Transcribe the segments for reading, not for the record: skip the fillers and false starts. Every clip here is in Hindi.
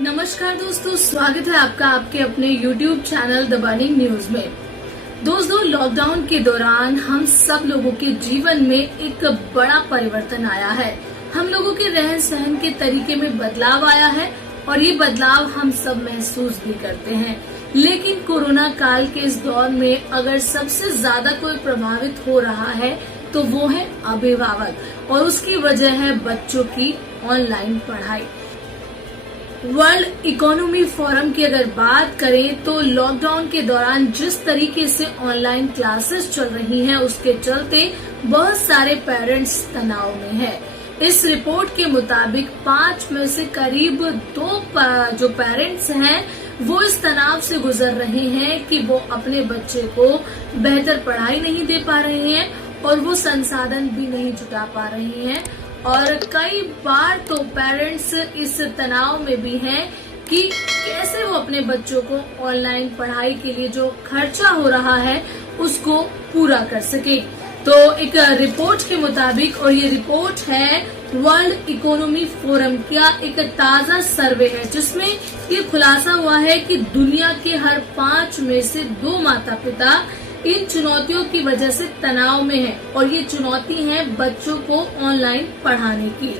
नमस्कार दोस्तों, स्वागत है आपका आपके अपने YouTube channel the burning news में। दोस्तों, लॉकडाउन के दौरान हम सब लोगों के जीवन में एक बड़ा परिवर्तन आया है। हम लोगों के रहन सहन के तरीके में बदलाव आया है और ये बदलाव हम सब महसूस भी करते हैं। लेकिन कोरोना काल के इस दौर में अगर सबसे ज्यादा कोई प्रभावित हो रहा है तो वो है अभिभावक, और उसकी वजह है बच्चों की ऑनलाइन पढ़ाई। वर्ल्ड इकोनॉमी फोरम की अगर बात करें तो लॉकडाउन के दौरान जिस तरीके से ऑनलाइन क्लासेस चल रही हैं, उसके चलते बहुत सारे पेरेंट्स तनाव में हैं। इस रिपोर्ट के मुताबिक 5 में से करीब 2 जो पेरेंट्स हैं वो इस तनाव से गुजर रहे हैं कि वो अपने बच्चे को बेहतर पढ़ाई नहीं दे पा रहे हैं और वो संसाधन भी नहीं जुटा पा रहे हैं। और कई बार तो पेरेंट्स इस तनाव में भी हैं कि कैसे वो अपने बच्चों को ऑनलाइन पढ़ाई के लिए जो खर्चा हो रहा है उसको पूरा कर सके। तो एक रिपोर्ट के मुताबिक, और ये रिपोर्ट है वर्ल्ड इकोनॉमी फोरम का एक ताजा सर्वे है, जिसमें ये खुलासा हुआ है कि दुनिया के हर 5 में से 2 माता पिता इन चुनौतियों की वजह से तनाव में है, और ये चुनौती है बच्चों को ऑनलाइन पढ़ाने की।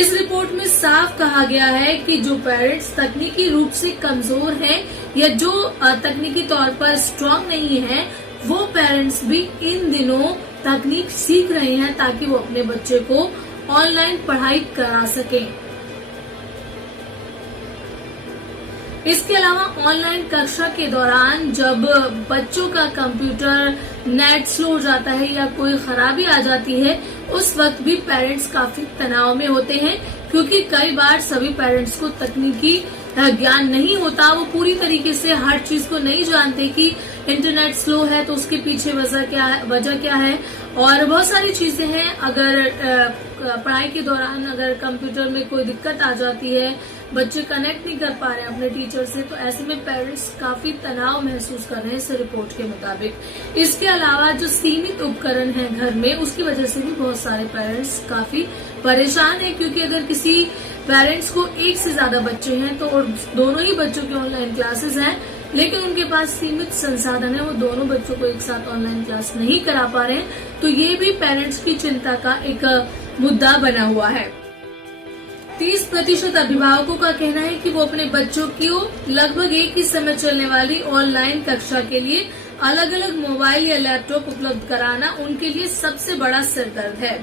इस रिपोर्ट में साफ कहा गया है कि जो पेरेंट्स तकनीकी रूप से कमजोर हैं या जो तकनीकी तौर पर स्ट्रांग नहीं हैं, वो पेरेंट्स भी इन दिनों तकनीक सीख रहे हैं ताकि वो अपने बच्चे को ऑनलाइन पढ़ाई करा सकें। इसके अलावा ऑनलाइन कक्षा के दौरान जब बच्चों का कंप्यूटर नेट स्लो हो जाता है या कोई खराबी आ जाती है, उस वक्त भी पेरेंट्स काफी तनाव में होते हैं, क्योंकि कई बार सभी पेरेंट्स को तकनीकी ज्ञान नहीं होता। वो पूरी तरीके से हर चीज को नहीं जानते कि इंटरनेट स्लो है तो उसके पीछे वजह क्या है, और बहुत सारी चीजें हैं। अगर पढ़ाई के दौरान अगर कंप्यूटर में कोई दिक्कत आ जाती है, बच्चे कनेक्ट नहीं कर पा रहे हैं अपने टीचर से, तो ऐसे में पेरेंट्स काफी तनाव महसूस कर रहे हैं इस रिपोर्ट के मुताबिक। इसके अलावा जो सीमित उपकरण है घर में, उसकी वजह से भी बहुत सारे पेरेंट्स काफी परेशान हैं, क्योंकि अगर किसी पेरेंट्स को एक से ज्यादा बच्चे हैं तो और दोनों ही बच्चों की ऑनलाइन क्लासेस हैं, लेकिन उनके पास सीमित संसाधन है, वो दोनों बच्चों को एक साथ ऑनलाइन क्लास नहीं करा पा रहे हैं, तो ये भी पेरेंट्स की चिंता का एक मुद्दा बना हुआ है। 30% अभिभावकों का कहना है कि वो अपने बच्चों को लगभग एक ही समय चलने वाली ऑनलाइन कक्षा के लिए अलग अलग मोबाइल या लैपटॉप उपलब्ध कराना उनके लिए सबसे बड़ा सिरदर्द है।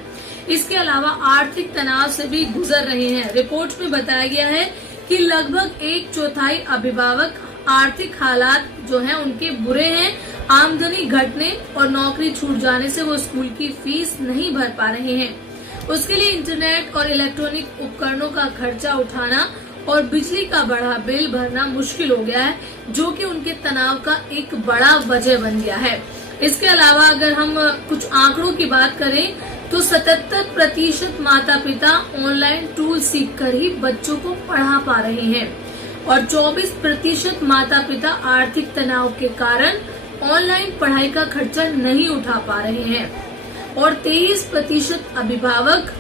इसके अलावा आर्थिक तनाव से भी गुजर रहे हैं। रिपोर्ट में बताया गया है कि लगभग 1/4 अभिभावक आर्थिक हालात जो हैं उनके बुरे हैं। आमदनी घटने और नौकरी छूट जाने से वो स्कूल की फीस नहीं भर पा रहे हैं। उसके लिए इंटरनेट और इलेक्ट्रॉनिक उपकरणों का खर्चा उठाना और बिजली का बढ़ा बिल भरना मुश्किल हो गया है, जो कि उनके तनाव का एक बड़ा वजह बन गया है। इसके अलावा अगर हम कुछ आंकड़ों की बात करें तो 77% माता पिता ऑनलाइन टूल सीखकर ही बच्चों को पढ़ा पा रहे हैं, और 24% माता पिता आर्थिक तनाव के कारण ऑनलाइन पढ़ाई का खर्चा नहीं उठा पा रहे हैं, और 23% अभिभावक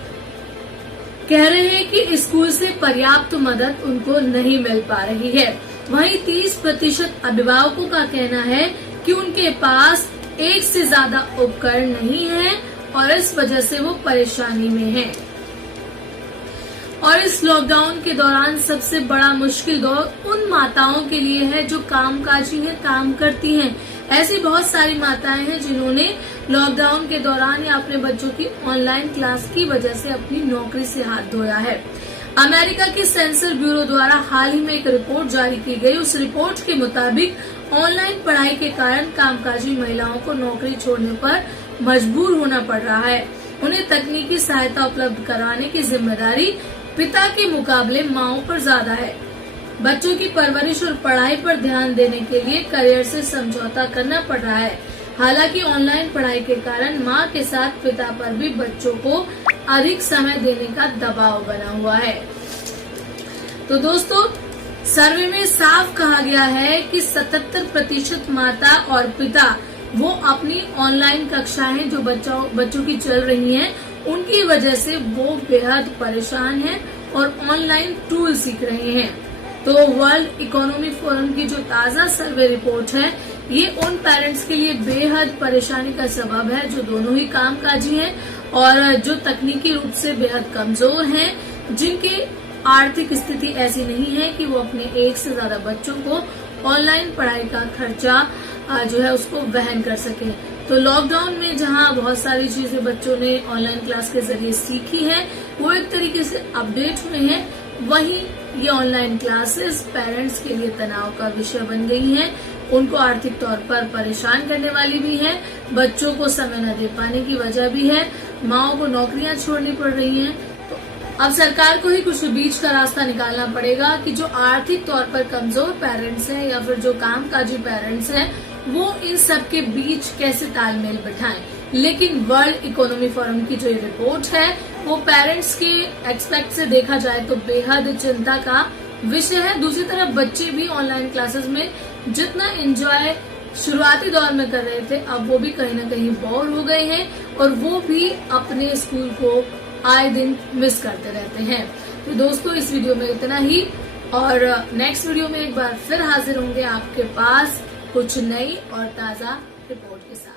कह रहे हैं कि स्कूल से पर्याप्त मदद उनको नहीं मिल पा रही है। वहीं 30% अभिभावकों का कहना है कि उनके पास एक से ज्यादा उपकरण नहीं है और इस वजह से वो परेशानी में हैं। और इस लॉकडाउन के दौरान सबसे बड़ा मुश्किल दौर उन माताओं के लिए है जो कामकाजी हैं, काम करती हैं। ऐसी बहुत सारी माताएं हैं जिन्होंने लॉकडाउन के दौरान या अपने बच्चों की ऑनलाइन क्लास की वजह से अपनी नौकरी से हाथ धोया है। अमेरिका के सेंसर ब्यूरो द्वारा हाल ही में एक रिपोर्ट जारी की गई। उस रिपोर्ट के मुताबिक ऑनलाइन पढ़ाई के कारण कामकाजी महिलाओं को नौकरी छोड़ने पर मजबूर होना पड़ रहा है। उन्हें तकनीकी सहायता उपलब्ध कराने की जिम्मेदारी पिता के मुकाबले माँओं पर ज्यादा है। बच्चों की परवरिश और पढ़ाई पर ध्यान देने के लिए करियर से समझौता करना पड़ रहा है। हालांकि ऑनलाइन पढ़ाई के कारण माँ के साथ पिता पर भी बच्चों को अधिक समय देने का दबाव बना हुआ है। तो दोस्तों, सर्वे में साफ कहा गया है कि 77% माता और पिता वो अपनी ऑनलाइन कक्षाएं जो बच्चों की चल रही हैं, उनकी वजह से वो बेहद परेशान हैं और ऑनलाइन टूल सीख रहे हैं। तो वर्ल्ड इकोनॉमी फोरम की जो ताजा सर्वे रिपोर्ट है, ये उन पेरेंट्स के लिए बेहद परेशानी का सबब है जो दोनों ही कामकाजी हैं और जो तकनीकी रूप से बेहद कमजोर हैं, जिनकी आर्थिक स्थिति ऐसी नहीं है कि वो अपने एक से ज्यादा बच्चों को ऑनलाइन पढ़ाई का खर्चा जो है उसको वहन कर सके। तो लॉकडाउन में जहां बहुत सारी चीजें बच्चों ने ऑनलाइन क्लास के जरिए सीखी है, वो एक तरीके से अपडेट हुए हैं, वहीं ये ऑनलाइन क्लासेस पेरेंट्स के लिए तनाव का विषय बन गई हैं। उनको आर्थिक तौर पर परेशान करने वाली भी है, बच्चों को समय न दे पाने की वजह भी है, माओ को नौकरियां छोड़नी पड़ रही हैं। तो अब सरकार को ही कुछ बीच का रास्ता निकालना पड़ेगा कि जो आर्थिक तौर पर कमजोर पेरेंट्स हैं या फिर जो कामकाजी पेरेंट्स हैं, वो इन सब के बीच कैसे तालमेल बिठाएं। लेकिन वर्ल्ड इकोनॉमी फोरम की जो रिपोर्ट है, वो पेरेंट्स के एक्सपेक्ट से देखा जाए तो बेहद चिंता का विषय है। दूसरी तरफ बच्चे भी ऑनलाइन क्लासेस में जितना एंजॉय शुरुआती दौर में कर रहे थे, अब वो भी कहीं ना कहीं बोर हो गए हैं और वो भी अपने स्कूल को आए दिन मिस करते रहते हैं। तो दोस्तों, इस वीडियो में इतना ही और नेक्स्ट वीडियो में एक बार फिर हाजिर होंगे आपके पास कुछ नई और ताजा रिपोर्ट के साथ।